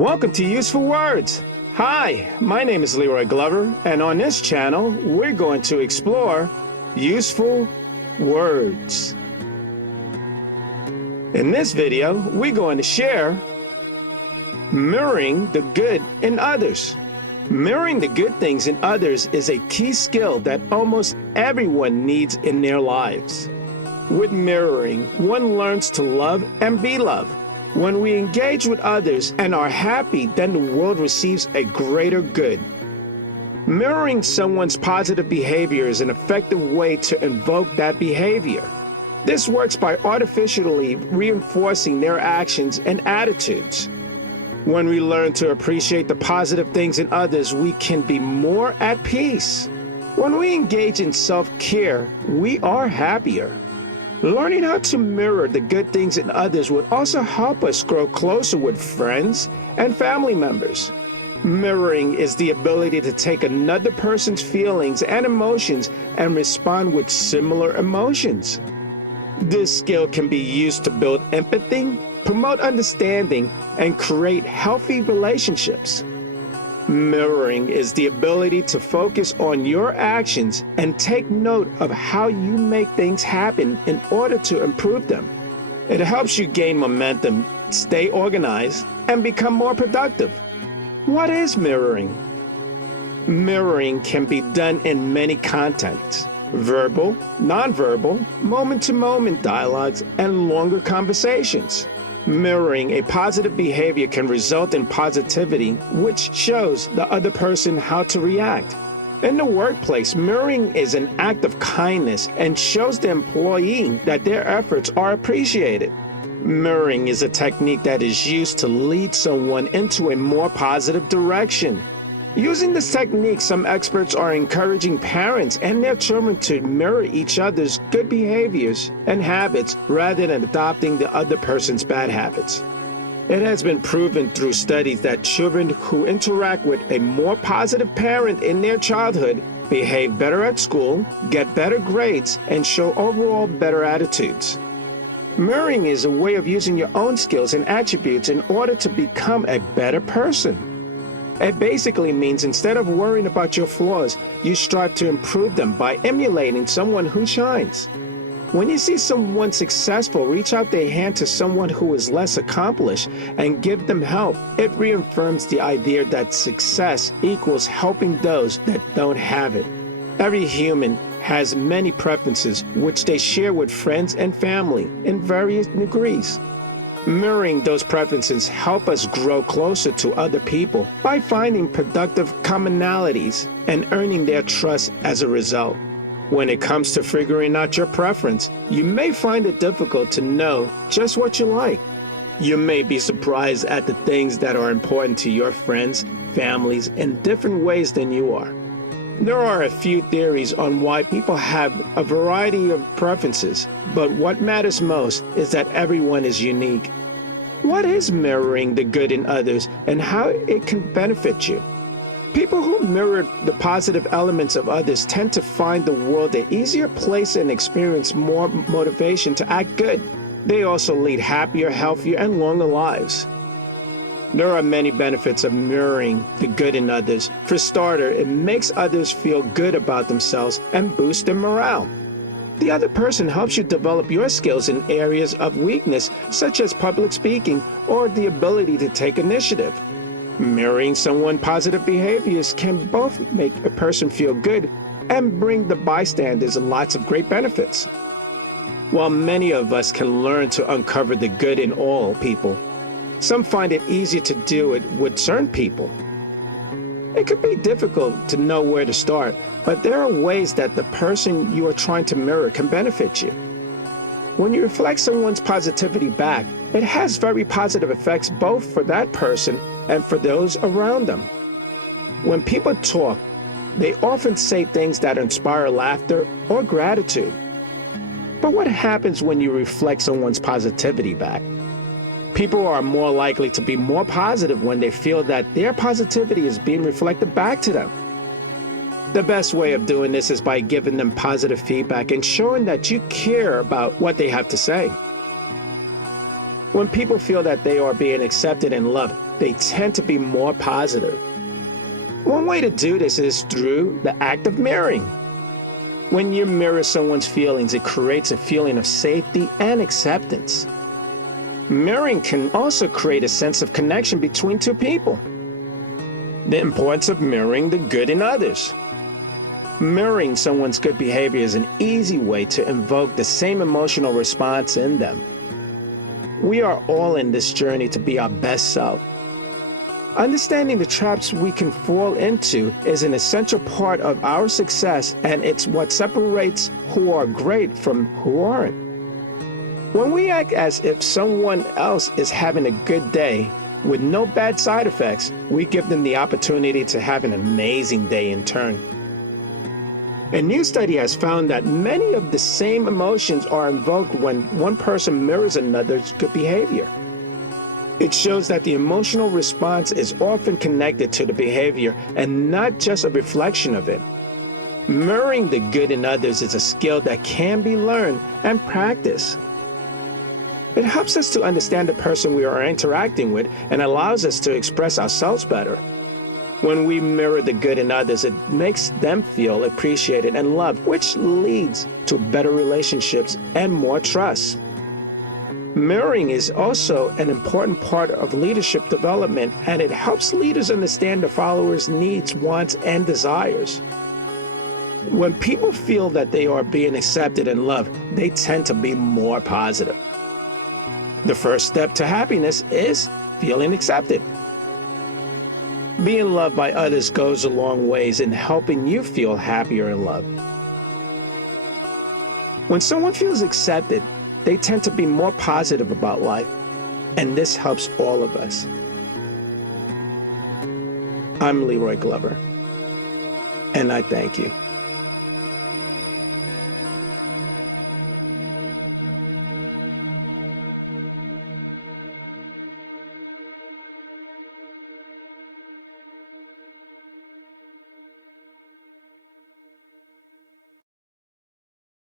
Welcome to Useful Words. Hi, my name is Leroy Glover, and on this channel, we're going to explore useful words. In this video, we're going to share mirroring the good in others. Mirroring the good things in others is a key skill that almost everyone needs in their lives. With mirroring, one learns to love and be loved. When we engage with others and are happy, then the world receives a greater good. Mirroring someone's positive behavior is an effective way to invoke that behavior. This works by artificially reinforcing their actions and attitudes. When we learn to appreciate the positive things in others, we can be more at peace. When we engage in self-care, we are happier. Learning how to mirror the good things in others would also help us grow closer with friends and family members. Mirroring is the ability to take another person's feelings and emotions and respond with similar emotions. This skill can be used to build empathy, promote understanding, and create healthy relationships. Mirroring is the ability to focus on your actions and take note of how you make things happen in order to improve them. It helps you gain momentum, stay organized, and become more productive. What is mirroring? Mirroring can be done in many contexts: verbal, nonverbal, moment-to-moment dialogues, and longer conversations. Mirroring a positive behavior can result in positivity, which shows the other person how to react. In the workplace, mirroring is an act of kindness and shows the employee that their efforts are appreciated. Mirroring is a technique that is used to lead someone into a more positive direction. Using this technique, some experts are encouraging parents and their children to mirror each other's good behaviors and habits rather than adopting the other person's bad habits. It has been proven through studies that children who interact with a more positive parent in their childhood behave better at school, get better grades, and show overall better attitudes. Mirroring is a way of using your own skills and attributes in order to become a better person. It basically means instead of worrying about your flaws, you strive to improve them by emulating someone who shines. When you see someone successful, reach out their hand to someone who is less accomplished and give them help. It reaffirms the idea that success equals helping those that don't have it. Every human has many preferences, which they share with friends and family in various degrees. Mirroring those preferences help us grow closer to other people by finding productive commonalities and earning their trust as a result. When it comes to figuring out your preference, you may find it difficult to know just what you like. You may be surprised at the things that are important to your friends, families, in different ways than you are. There are a few theories on why people have a variety of preferences, but what matters most is that everyone is unique. What is mirroring the good in others and how it can benefit you? People who mirror the positive elements of others tend to find the world an easier place and experience more motivation to act good. They also lead happier, healthier, and longer lives. There are many benefits of mirroring the good in others. For starters, it makes others feel good about themselves and boosts their morale. The other person helps you develop your skills in areas of weakness, such as public speaking or the ability to take initiative. Mirroring someone's positive behaviors can both make a person feel good and bring the bystanders lots of great benefits. While many of us can learn to uncover the good in all people, some find it easier to do it with certain people. It could be difficult to know where to start, but there are ways that the person you are trying to mirror can benefit you. When you reflect someone's positivity back, it has very positive effects both for that person and for those around them. When people talk, they often say things that inspire laughter or gratitude. But what happens when you reflect someone's positivity back? People are more likely to be more positive when they feel that their positivity is being reflected back to them. The best way of doing this is by giving them positive feedback and showing that you care about what they have to say. When people feel that they are being accepted and loved, they tend to be more positive. One way to do this is through the act of mirroring. When you mirror someone's feelings, it creates a feeling of safety and acceptance. Mirroring can also create a sense of connection between two people. The importance of mirroring the good in others. Mirroring someone's good behavior is an easy way to invoke the same emotional response in them. We are all in this journey to be our best self. Understanding the traps we can fall into is an essential part of our success, and it's what separates who are great from who aren't. When we act as if someone else is having a good day with no bad side effects, we give them the opportunity to have an amazing day in turn. A new study has found that many of the same emotions are invoked when one person mirrors another's good behavior. It shows that the emotional response is often connected to the behavior and not just a reflection of it. Mirroring the good in others is a skill that can be learned and practiced. It helps us to understand the person we are interacting with and allows us to express ourselves better. When we mirror the good in others, it makes them feel appreciated and loved, which leads to better relationships and more trust. Mirroring is also an important part of leadership development, and it helps leaders understand the followers' needs, wants, and desires. When people feel that they are being accepted and loved, they tend to be more positive. The first step to happiness is feeling accepted. Being loved by others goes a long ways in helping you feel happier and loved. When someone feels accepted, they tend to be more positive about life, and this helps all of us. I'm Leroy Glover, and I thank you.